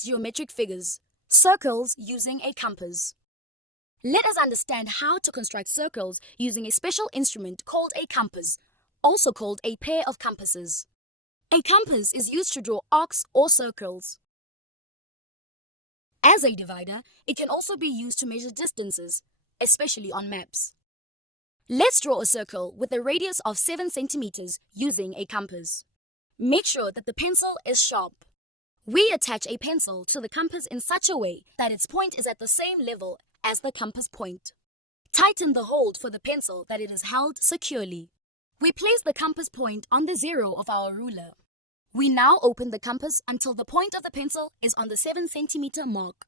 construct geometric figures, circles using a compass. Let us understand how to construct circles using a special instrument called a compass, also called a pair of compasses. A compass is used to draw arcs or circles. As a divider, it can also be used to measure distances, especially on maps. Let's draw a circle with a radius of 7 centimeters using a compass. Make sure that the pencil is sharp. We attach a pencil to the compass in such a way that its point is at the same level as the compass point. Tighten the hold for the pencil that it is held securely. We place the compass point on the 0 of our ruler. We now open the compass until the point of the pencil is on the 7 centimeter mark.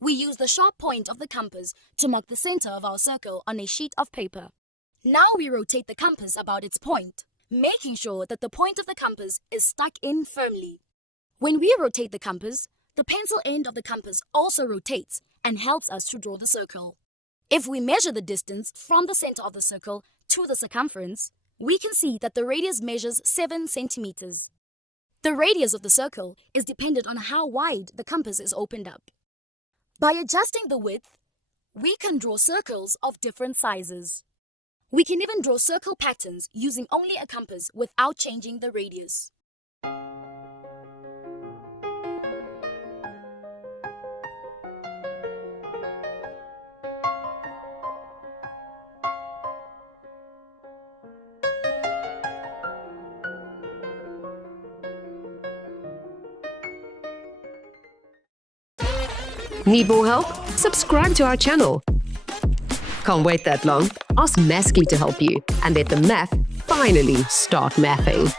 We use the sharp point of the compass to mark the center of our circle on a sheet of paper. Now we rotate the compass about its point, making sure that the point of the compass is stuck in firmly. When we rotate the compass, the pencil end of the compass also rotates and helps us to draw the circle. If we measure the distance from the center of the circle to the circumference, we can see that the radius measures 7 centimeters. The radius of the circle is dependent on how wide the compass is opened up. By adjusting the width, we can draw circles of different sizes. We can even draw circle patterns using only a compass without changing the radius. Need more help? Subscribe to our channel. Can't wait that long? Ask Maskly to help you and let the math finally start mathing.